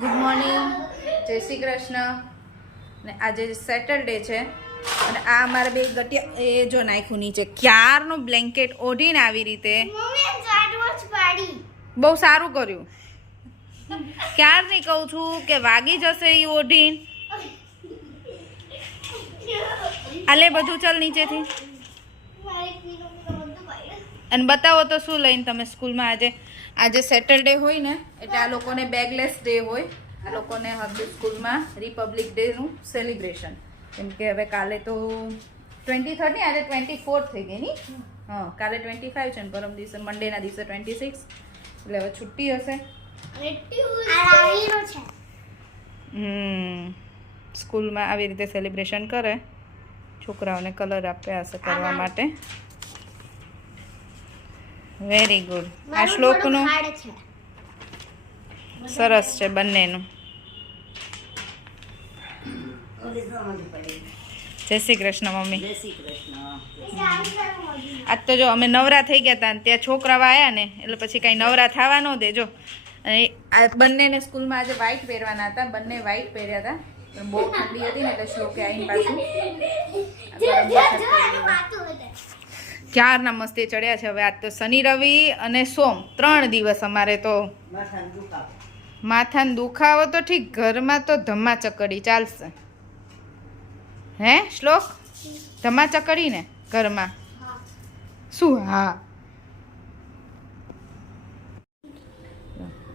Good morning, જય શ્રી કૃષ્ણ. ને આજે સેટરડે છે અને આ અમારા બે ગટિયા એ જો નાખ્યું નીચે ક્યારનો બ્લેન્કેટ ઓઢીને આવી રીતે બહુ સારું કર્યું. ક્યારની કહું છું કે વાગી જશે એ ઓઢીને. આલે બધું ચાલ નીચેથી અને બતાવો તો શું લઈને તમે સ્કૂલમાં આજે સેટરડે હોય ને એટલે આ લોકોને બેગલેસ ડે હોય. આ લોકોને હતું સ્કૂલમાં રિપબ્લિક ડેનું સેલિબ્રેશન, કેમ કે હવે કાલે તો 23rd ને આજે 24th થઈ ગઈ ની. હા, કાલે 25 છે ને પરમ દિવસે મંડેના દિવસે 26, એટલે હવે છુટ્ટી હશે. સ્કૂલમાં આવી રીતે સેલિબ્રેશન કરે, છોકરાઓને કલર આપ્યા હશે કરવા માટે. Very good. આ શ્લોકનું સરસ છે બંનેનું. જય શ્રી કૃષ્ણ મમ્મી. આજ તો જો અમે નવરા થઈ ગયા હતા, ત્યાં છોકરાઓ આવ્યા ને એટલે પછી કાંઈ નવરા થવા ન દેજો. અને આ બંનેને સ્કૂલમાં આજે વ્હાઈટ પહેરવાના હતા, બંને વ્હાઈટ પહેર્યા હતા, પણ બહુ ઠંડી હતી ને એટલે શ્લોકે આવીને પાછું ક્યારના મસ્તી ચડ્યા છે. હવે આજ તો શનિ રવિ અને સોમ 3 દિવસ અમારે તો માથાનો દુખાવો તો ઠીક, ઘરમાં તો ધમાચકડી ચાલશે. હે શ્લોક, ધમાચકડી ને ઘરમાં શું? હા,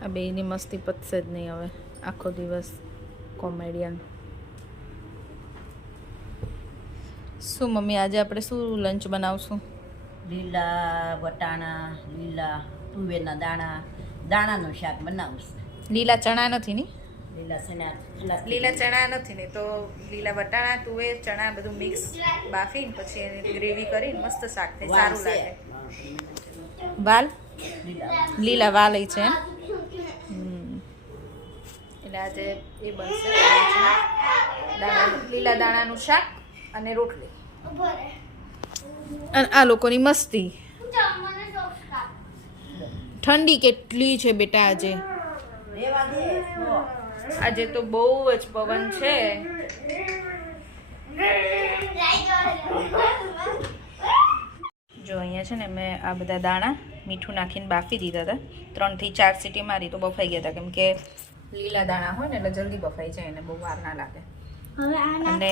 આ બેની મસ્તી પતશે જ નહીં હવે આખો દિવસ. કોમેડિયન. શું મમ્મી આજે આપણે શું લંચ બનાવશું? લીલા વટાણા, લીલા તુવેરના દાણાનું શાક બનાવશું. લીલા ચણા નથી ની? લીલા ચણા નથી ને તો લીલા વટાણા, તુવેર, ચણા બધું મિક્સ બાફીને પછી એની ગ્રેવી કરીને મસ્ત શાક થાય, સારું લાગે. વાલ, લીલા વાલ છે એમ. એટલે આજે એ બનશે લીલા દાણાનું શાક અને રોટલી. અને આ લોકોની મસ્તી. ઠંડી કેટલી છે બેટા આજે. આજે તો બહુ જ પવન છે. જો અહીંયા છે ને મેં આ બધા દાણા મીઠું નાખીને બાફી દીધા હતા. 3 થી 4 સીટી મારી તો બફાઈ ગયા હતા, કેમ કે લીલા દાણા હોય ને એટલે જલ્દી બફાઈ જાય અને બહુ વાર ના લાગે. અને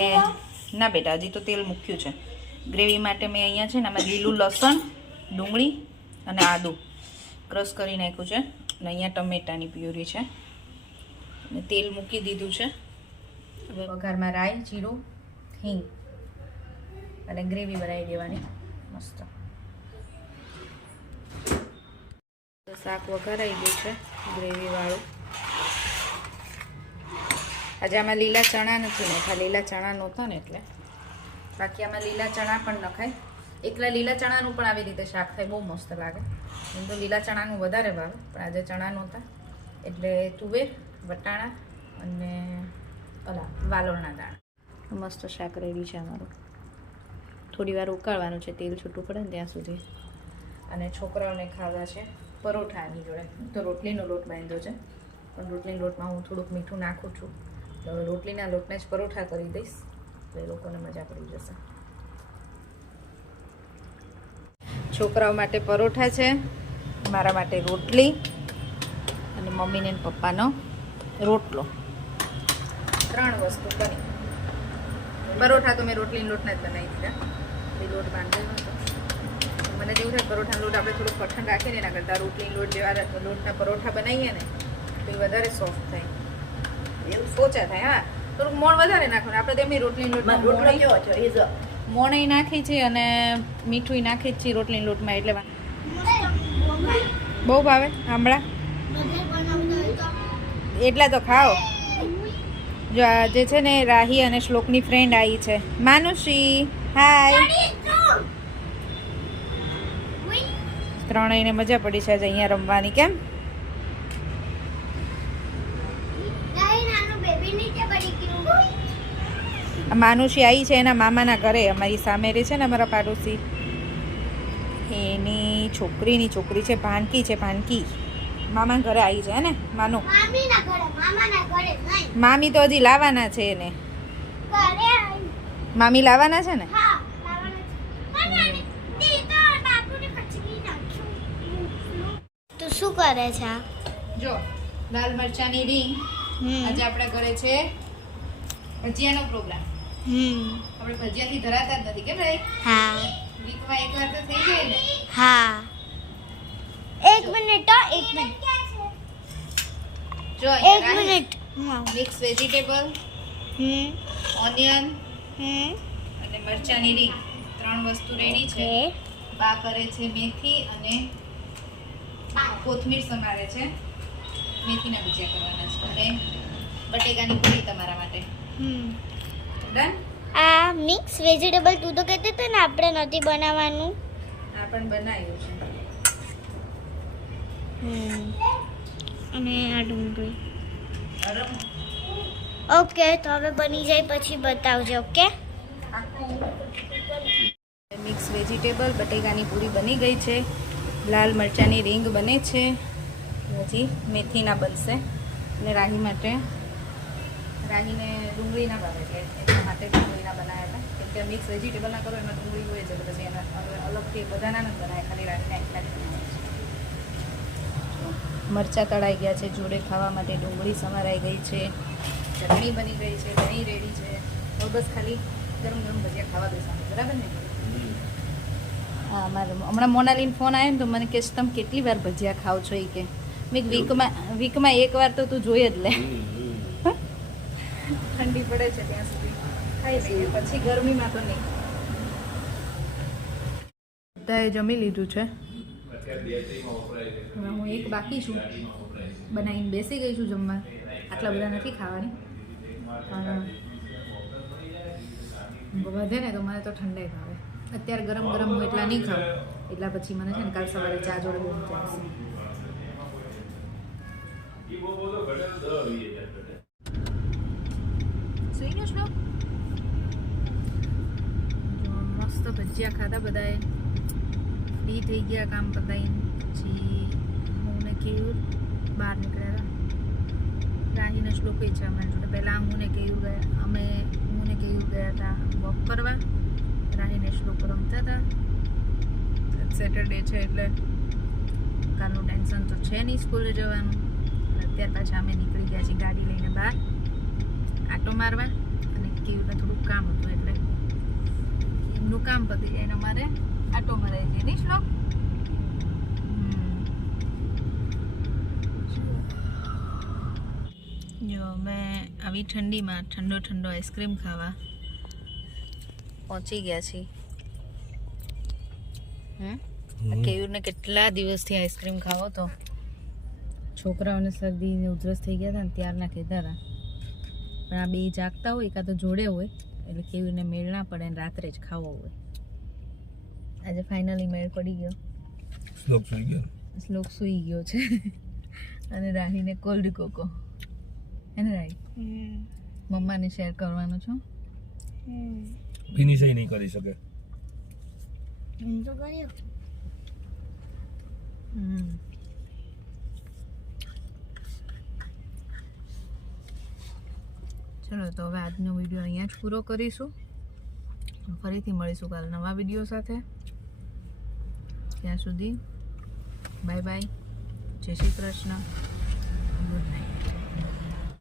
ના બેટા હજી તો તેલ મૂક્યું છે ગ્રેવી માટે. મેં અહીંયા છે ને આમાં લીલું લસણ, ડુંગળી અને આદું ક્રશ કરી નાખ્યું છે. અને અહીંયા ટમેટાની પ્યુરી છે અને તેલ મૂકી દીધું છે. હવે વઘારમાં રાઈ, જીરું, હિંગ અને ગ્રેવી બનાવી દેવાની મસ્ત. તો શાક વઘારાઈ ગયું છે ગ્રેવીવાળું. આજે આમાં લીલા ચણા નથી નાખ્યા, લીલા ચણા નહોતા ને એટલે. બાકી આમાં લીલા ચણા પણ નખાય. એકલા લીલા ચણાનું પણ આવી રીતે શાક થાય, બહુ મસ્ત લાગે. એમ તો લીલા ચણાનું વધારે ભાવે, પણ આજે ચણા નહોતા એટલે તુવેર, વટાણા અને વાલોળના દાણા. મસ્ત શાક રેડી છે અમારું. થોડી વાર ઉકાળવાનું છે, તેલ છૂટું પડે ને ત્યાં સુધી. અને છોકરાઓને ખાવા છે પરોઠાની જોડે. તો રોટલીનો લોટ બાંધ્યો છે, પણ રોટલીના લોટમાં હું થોડુંક મીઠું નાખું છું. તો રોટલીના લોટને જ પરોઠા કરી દઈશ, એટલે લોકોને મજા પડી જશે. છોકરાઓ માટે પરોઠા છે, મારા માટે રોટલી અને મમ્મીને પપ્પાનો રોટલો. 3 વસ્તુ બની. પરોઠા તો મેં રોટલીના લોટના જ બનાવી દીધા, એ લોટ બાંધેલો હતો. મને જેવું થાય પરોઠાનો લોટ આપણે થોડુંક કઠણ રાખીને એના કરતાં રોટલીનો લોટ જેવા લોટના પરોઠા બનાવીએ ને તો એ વધારે સોફ્ટ થાય, પોચા થાય. હા, થોડુંક મોણ વધારે નાખવાનું. આપણે તો એમની રોટલીનો લોટ મોણ નાખી છે અને મીઠું નાખી જ છે રોટલીના લોટમાં, એટલે બહુ ભાવે. આંબળા એટલા તો ખાઓ. જો આજે છે ને રાહી અને શ્લોકની ફ્રેન્ડ આવી છે, માનુષી. હાય. 3 મજા પડી છે આજે અહીંયા રમવાની. કેમ? માનુષી આવી છે એના મામાના ઘરે. અમારી સામે રહે છે ને અમારા પાડોશી, એની છોકરીની છોકરી છે, ભાનકી છે. ભાનકી મામા ઘરે આવી જાય ને માનો મામીના ઘરે મામાના ઘરે નહીં મામી તો હજી લાવવાના છે એને ઘરે મામી લાવવાના છે ને હા લાવવાના છે દી તો બાપુને કચરી નાખ્યું તું શું કરે છે આ? જો લાલ મરચાની રીંગ આજે આપણે ઘરે છે ભજીયાનો પ્રોગ્રામ આપણે ભજીયાથી ધરાતા જ નથી કે ભાઈ હા વીકમાં એકવાર તો થઈ જાય ને હા એક મિનિટ એક મિનિટ જો એક મિનિટ મિક્સ વેજીટેબલ ઓનિયન અને મરચાની રીંગ 3 વસ્તુ રેડી છે બા કરે છે મેથી અને કોથમીર સમારે છે મેથીના ભજીયા કરવાના છે અને બટેકાની પૂરી તમારા માટે ડન આ મિક્સ વેજીટેબલ તું તો કહેતી હતી ને આપણે નથી બનાવવાનું આ પણ બનાવ્યું છે અને આ ડુંગળી ગરમ ઓકે તો હવે બની જાય પછી બતાવજો ઓકે મિક્સ વેજીટેબલ બટેકાની પૂરી બની ગઈ છે લાલ મરચાંની રીંગ બને છે હજી મેથીના બનશે અને રાહી માટે રાહીને ડુંગળીના ભાવે એટલે એના માટે ડુંગળીના બનાવ્યા હતા કેમ કે મિક્સ વેજીટેબલ ના કરો એમાં ડુંગળી હોય છે એટલે પછી એના હવે અલગથી બધાના નથી બનાવ્યા ખાલી રાહીને એકલા જ બનાવ્યા છે મરચાં તળાઈ ગયા છે જોડે ખાવા માટે ડુંગળી સમારાઈ ગઈ છે ચટણી બની ગઈ છે દહીં રેડી છે હવે બસ ખાલી ગરમ ગરમ ભજીયા ખાવા દઈશું બરાબર ને હા મારે હમણાં મોનાલીને ફોન આવ્યો ને તો મને કહે છે તમે કેટલી વાર ભજીયા ખાવ છો એ કે મેં વીકમાં એક વાર તો તું જોઈ જ લે ઠંડી પડે છે ત્યાં સુધી ખાઈ લઈએ પછી ગરમીમાં તો નહીં બધાએ જમી લીધું છે હવે હું એક બાકી છું બનાવીને બેસી ગઈ છું જમવા આટલા બધા નથી ખાવાની વધે ને તો મને તો ઠંડાઈ ભાવે અત્યારે ગરમ ગરમ હું એટલા નહીં ખાઉં એટલા પછી મને છે ને કાલ સવારે ચા જોડે બહુ મજા આવશે સુઈ ગયો શ્લોક મસ્ત ભજીયા ખાધા બધાએ ફ્રી થઈ ગયા કામ પતાવીને પછી હું ને કેયુર બહાર નીકળ્યા હતા રાહીને શ્લોક છે અમારી જોડે પહેલાં હું ને કેયુર ગયા હું ને કેયુર ગયા હતા વોક કરવા રાહીને શ્લોક રમતા હતા સેટરડે છે એટલે કાલનું ટેન્શન તો છે નહીં સ્કૂલે જવાનું અત્યાર પાછા અમે નીકળી ગયા છીએ ગાડી લઈને બહાર આટો મારવા અને કેયુરને થોડુંક કામ હતું એટલે એમનું કામ પતી જાય અમારે આટો મરાઈ જાય નહીં શ્લોક જો મેં આવી ઠંડીમાં ઠંડો આઈસ્ક્રીમ ખાવા પહોંચી ગયા છીએ કેયુરને કેટલા દિવસથી આઈસ્ક્રીમ ખાવો તો છોકરાઓને શરદી ને ઉધરસ થઈ ગયા હતા ને ત્યારના કહેતા હતા પણ આ બે જાગતા હોય કાં તો જોડે હોય એટલે કેયુરને મેળ ના પડે ને રાત્રે જ ખાવો હોય આજે ફાઇનલી મેળ પડી ગયો શ્લોક સૂઈ ગયો છે અને રાહીને કોલ્ડ કોકો એને રાહી મમ્માને શેર કરવાનો છો ફિનિશ નહીં કરી શકે તો કર્યો ચલો તો હવે આજનો વિડીયો અહીંયા જ પૂરો કરીશું ફરીથી મળીશું કાલે નવા વિડીયો સાથે ત્યાં સુધી બાય બાય જય શ્રી કૃષ્ણ